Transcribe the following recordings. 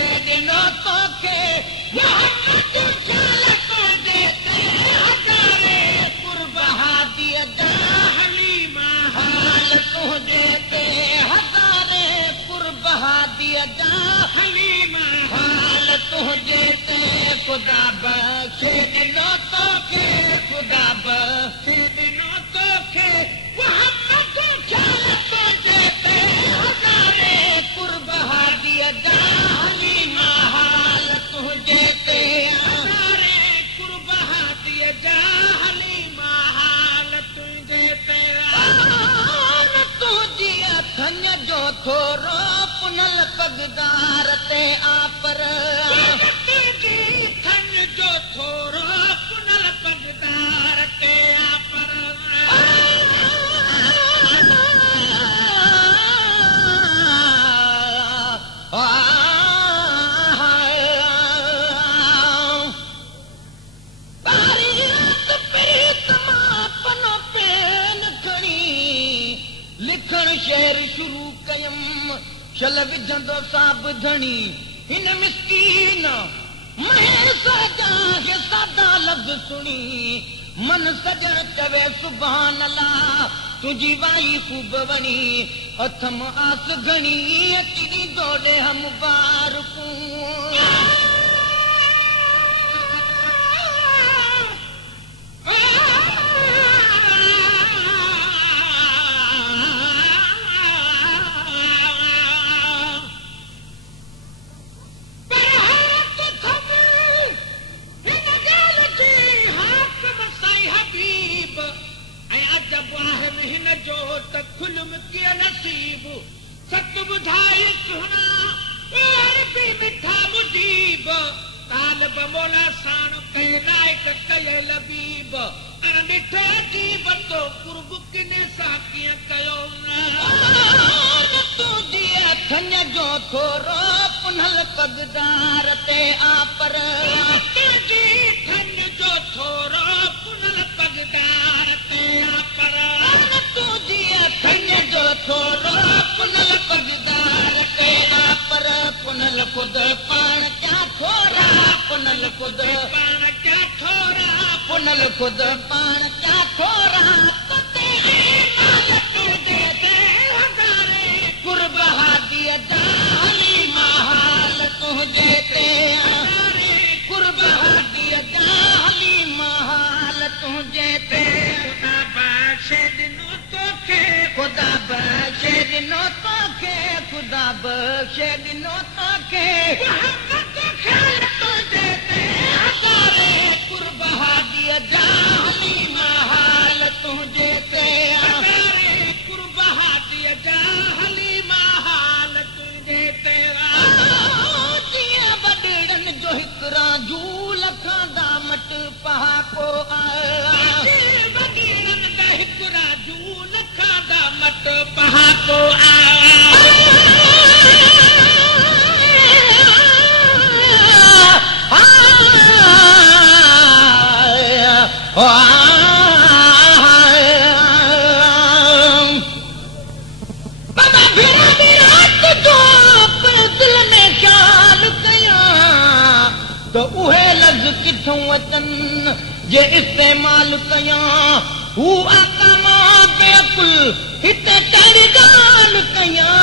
ॾिनो तोखे ख़ुदा बख़्श ॾिनो तोखे ख़ुदा बख़्श ॾिनो तोखे कुर्ब हादीअ जा हलीमा हाल तुंहिंजे ते कुर्ब हादीअ जा हलीमा हाल तुंहिंजे ते तुंहिंजी अथनि जो थोरो पुनल पगदार ते आपर जो थोरो पुनल पगदार ते आपर लिखण शेर शुरू कयमि शल विझंदो साब धणी हिन मिस्कीन सादा लफ़्ज़ सुणी मन सजण चवे सुभान अल्लाह तुंहिंजी वाई ख़ूब वणी अथम आस घणी अची दौड़े हम मुबारकूं नसीब सत ॿुधाए सुहिणा मिठा मुजीब तालब मोला साण कई लाइक कयल लबीब मिठो जीब तो कुर्ब किने सां कीअं कयो तुंहिंजी अथनि जो थोरो पुनल पगदार ते आपर तुंहिंजी अथनि जो थोरो पुनल पगदार ते आपर तुंहिंजी अथनि जो थोरो पुनल पगदार ते आपर पुनल ख़ुदि पाण क्या थोरा पुनल ख़ुदि पाण क्या थोरा पुनल ख़ुदि पाण क्या थोरा कुर्ब हादीअ जा हलीमा हाल तुंहिंजे ते कुर्ब हादीअ जा हलीमा हाल तुंहिंजे ते ख़ुदा बख़्श ॾिनो तोखे ख़ुदा बख़्श ॾिनो तोखे ख़ुदा बख़्श ॾिनो तोखे तुंहिंजे ते कुर्ब हादीअ जा हलीमा हाल तुंहिंजे ते कुर्ब हादीअ जा हलीमा हाल तुंहिंजे ते जीअं वॾेरनि जो हिकु रांझू लखां दामट पहाको आया वॾेरनि जा हिकु रांझू लखां दामट पहाको आया तो उहे लफ़्ज़ किथों अचनि जे इस्तेमाल कयां हू आका मां बेकुल हिते कहिड़ी ॻाल्हि कयां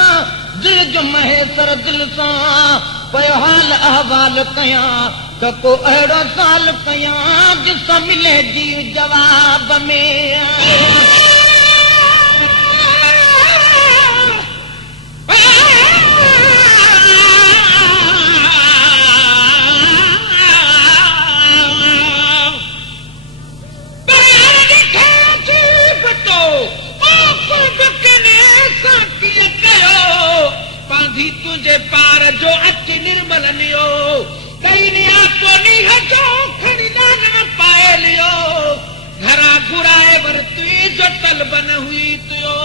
दिल जो महेसर दिल सां पियो हाल अहवाल कयां त को अहिड़ो साल कयां जिस मिले जी जवाब में तुंहिंजे पार जो अच निर्मल लियो कई निया तो नीह जो खणी दान पाए लियो घरा घुराए वरती जो तलब न हुई तुयो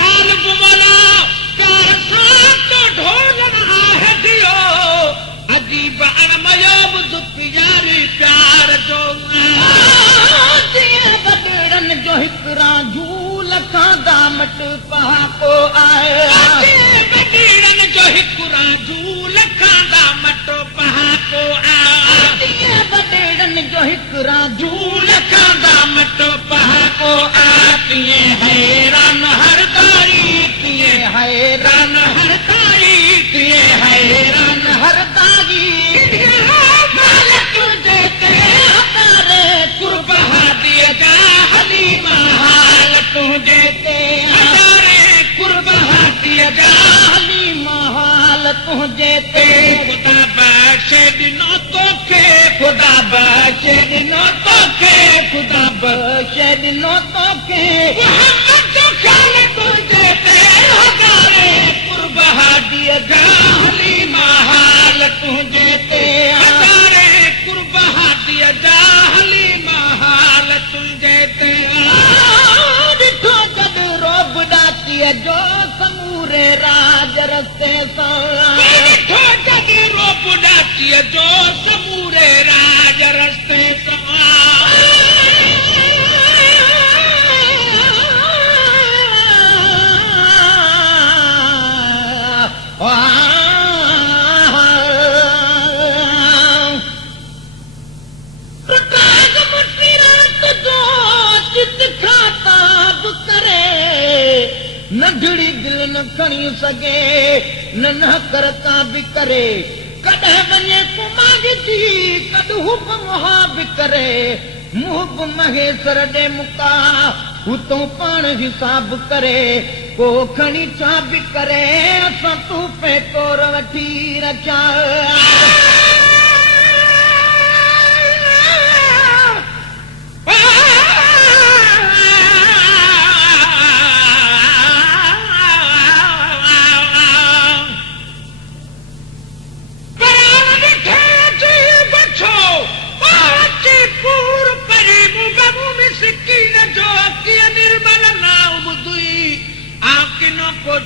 तालब मोला प्यार सां तो ढोल न आहे दियो अजीब अणमयो दुख यारी प्यार जो वॾेरनि जो हिकु रांझू लखां दामट पहाको आहे वॾेरनि जो जो हिकु राजू लखां दा मटो पहाको आतीअ वॾेरनि जो हिकु राजू लखां दा मटो पहाको आतीअ हैरान हर तारीख़ हैरान हर तारीख़ हैरान हर तारीख़ मालिक तुझे ते हज़ारे कुर्ब हादीअ जा हलीमा हाल तुझे ते हज़ारे कुर्ब हादीअ जा हलीमा हाल तुझे ते खुदा बख़्शे ॾिनो तोखे खुदा बख़्शे ॾिनो तोखे खुदा बख़्शे ॾिनो तोखे मोहम्मद जो ख़्याल तुझे ते हज़ारे कुर्ब हादीअ जा हलीमा हाल तुझे ते हज़ारे कुर्ब हादीअ जा हलीमा हाल तुझे ते ॾिठो गॾु रोब ॾातीअ जो समूरे राज रस्ते सां ॾिठो गॾु रोब ॾातीअ जो समूरे राज रस्ते सां नंढड़ी दिल न खणी सघे न करता बि करे कॾहिं वञे कुमार जी कॾहिं हुकुम हा बि करे मुहब महेश्वर ॾे मुका हुतो पाण हिसाब करे को खणी छा बि करे असां तूं पे तोर वठी रखिया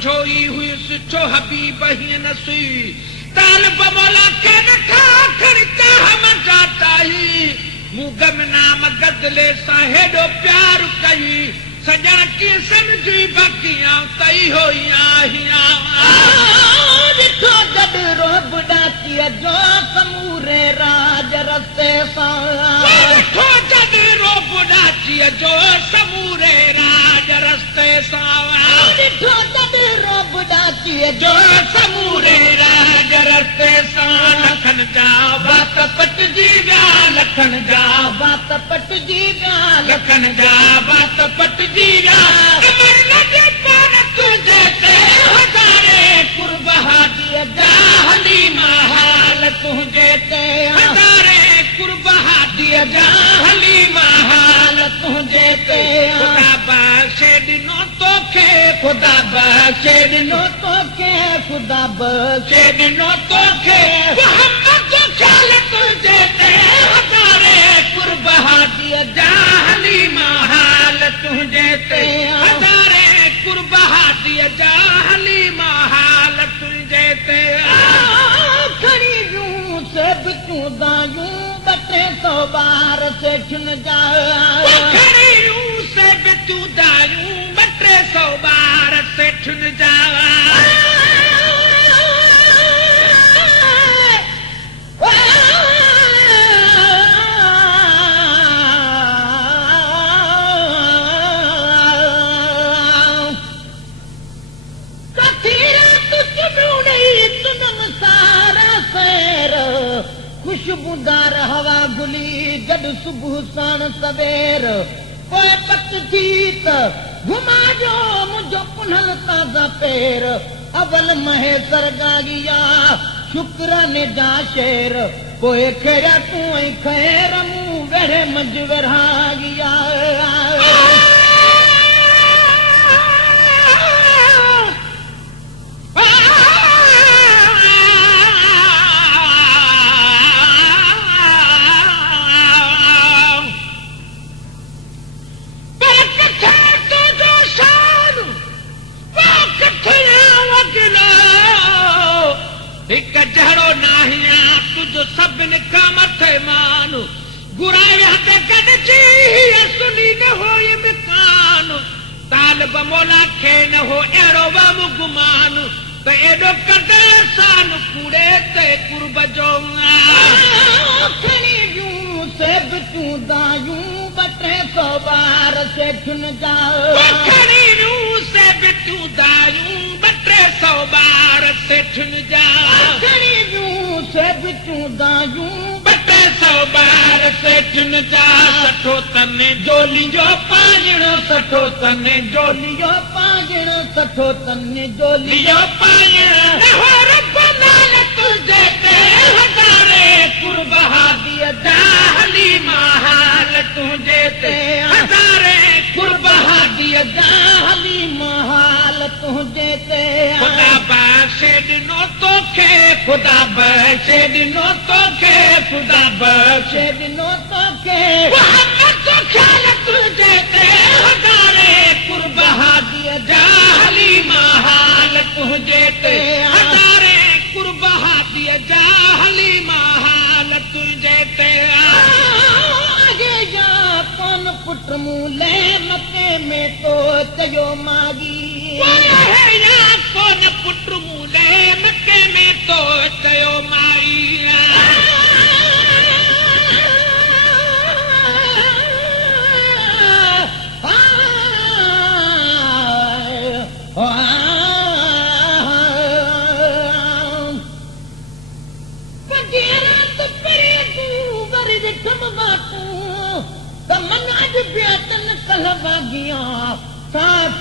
जोई हुई सुठो हबीब हीअं न सुई तालिब मौला खे नथा खणता हम जाताई मुग में नाम गदले सां हेॾो प्यार कई सॼण कीअं सम्झी बाक़ी कई हुई ॾिठो गॾु रोब ॾातीअ जो समूरे राज रस्ते सां ॾिठो गॾु रोब ॾातीअ जो समूरे राज रस्ते सां ॾिठो गॾु रोब ॾातीअ जो समूरे राज रस्ते सां लखन जा बात पटजी विया लखन जा बात पटजी विया लखन जा बात पटजी विया कमर लॻे पाण तुंहिंजे ते हज़ारे कुर्ब हादीअ जा हलीमा हाल तुंहिंजे ते हज़ारे कुर्ब हादीअ जा हलीमा हाल तुंहिंजे ते खुदा बख़्शे ॾिनो तोखे खुदा बख़्शे ॾिनो तोखे खुदा बख़्शे ॾिनो तोखे मोहम्मद जो ख़्याल तुंहिंजे ते हज़ारे कुर्ब हादीअ जा हलीमा हाल तुंहिंजे ते हज़ारे कुर्ब हादीअ जा हलीमा हाल तुंहिंजे ते खणी जूं सभु तूं दायूं ॿ टे सौ ॿार सेठियुनि जा खणी जूं सभु तूं दायूं ॿ टे सौ ॿार सेठियुनि जा खुशबूदार हवा गुली गॾु सुबुह साण सवेर पोइ पत थी त घुमा जो मुंहिंजो पुनल ताज़ा पेर अवल महेश्वर गागिया शुक्राने जा शेर पोइ खेड़ा तूं ऐं ख़ैर मूं वेड़े मंझि विरहागिया हिकु जहिड़ो नाहियां तुंहिंजो सभिनी खां मथे मानु घुराया ते गॾिजी असुली न हो इम्कान तालिब मौला खे न हो अहिड़ो वम गुमान त एॾो कटे सान कूड़े ते कुर्ब जो खणी ॾियूं सेब तूं दायूं 200 बार सेठुन जा खणी ॾियूं सेब तूं दायूं 200 बार सेठुन जा खणी ॾियूं सेब तूं दायूं 200 बार सेठुन जा सठो तने जोली जो पाजण सठो तने जोली जो पाजण सठो तने जोली जो पाजण रब नानक तुझे ते हज़ारे कुर्ब हादीअ जा हली महाल तुझे ते हज़ारे कुर्ब हादीअ जा हली महाल तुझे ते खुदा बख़्शे ॾिनो तोखे खुदा बख़्शे ॾिनो तोखे खुदा बख़्शे ॾिनो तोखे ख़्याल तुझे ते हज़ारे कुर्ब हादीअ जा हली महाल तुझे ते हज़ारे कुर्ब हादीअ जा हली महाल तुझे ते कोन पुट मूले मके में तो चयो मागी कोन पुट मूले मके में तो चयो माई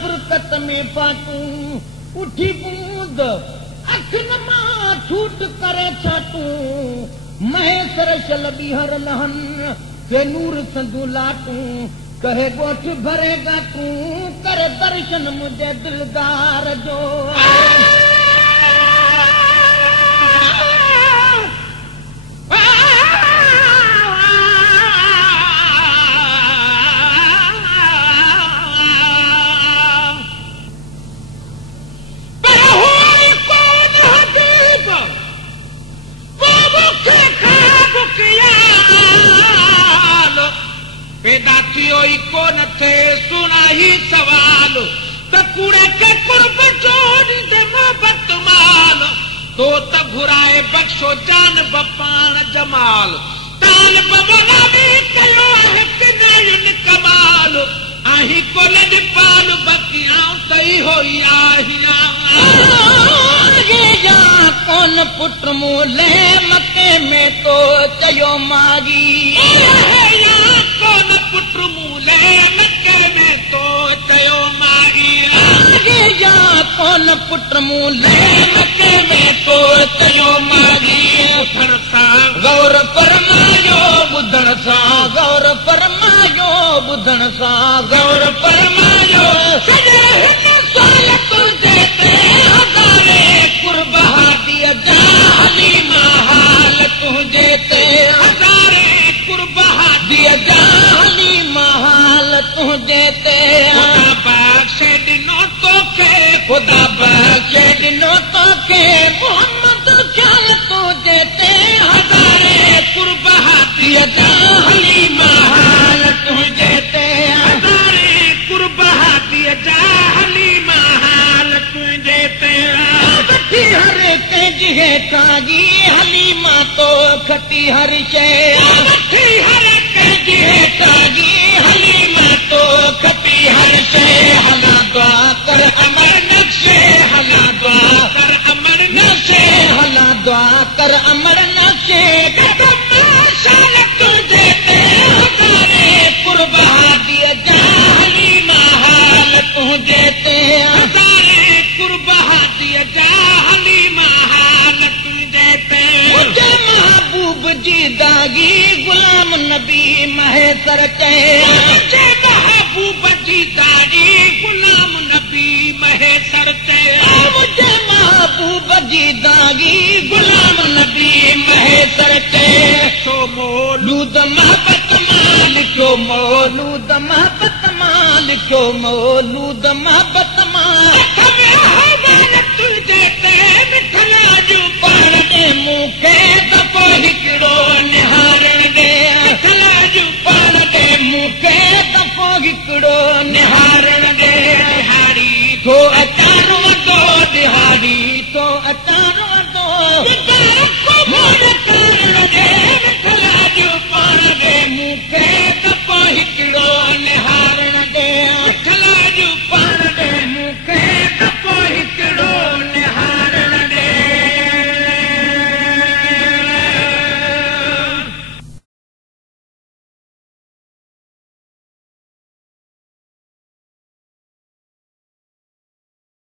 फुरकत में पातूं उठी बूंद अख न मां छूट करे छाटूं महेश्वर शल बीहर लहन के नूर संदू लाटूं कहे गोठ भरेगा तूं कर दर्शन मुझे दिलदार जो पैदा थियो ई कोन थे सुना ही सवाल त कूड़े के कुर्ब जो ॾींदे मोहबत माल तो त घुराए बख़्शो जान बपाण जमाल ताल बबना में कयो आहे किनायुन कमाल आही को लॾ पाल बकियां तई होई आहियां या कोन पुट मूले मके में तो चयो मागी कोन पुट मूले मके में तो चयो मागी या कोन पुट मूले मके में तो चयो मागी ॿुधण सां गौर फरमायो ॿुधण सां गौर फरमायो ॿुधण सां गौर फरमायो तुंहिंजे ते हज़ारे कुर्ब हादीअ जा हली महाल तुंहिंजे ते हज़ारे कुर्ब हादीअ जा हली महाल तुंहिंजे ते खुदा बख़्शे ॾिनो तोखे खुदा बख़्शे ॾिनो तोखे मोहम्मद ख़्याल तुंहिंजे ते हज़ारे कुर्ब हादीअ जा हली महाल तुंहिंजे ते हज़ारे कुर्ब हादीअ जा हली महाल तुंहिंजे ते हर कंहिंजी हेठां जी हली मां तो खटी हर शइ हर कंहिंजी हेठां जी हली मां तो खटी हर शइ हला दुआ कर अमर नक्शे हला दुआ कर अमर नक्शे हला दुआ कर अमर नक्शे शाल तुंहिंजे ते हज़ारे कुर्ब हादीअ जा हली महाल तुंहिंजे ते हज़ारे कुर्ब हादीअ जा हली महाल तुंहिंजे ते मुंहिंजे महबूब जी दागी गुलाम नबी महेश्वर चए मुंहिंजे महबूब जी दागी गुलाम नबी महेश्वर चए मुंहिंजे महबूब जी दागी गुलाम नबी महेश्वर चए छो मौलूद मोहब्बत मां लिखो मौलूद मोहब्बत मां लिखो मौलूद मोहब्बत मां तुंहिंजे ते मिठला जूं पाण ॾे मूंखे दफ़ो हिकिड़ो निहारण ॾे मिठला जूं पाण ॾे मूंखे दफ़ो हिकिड़ो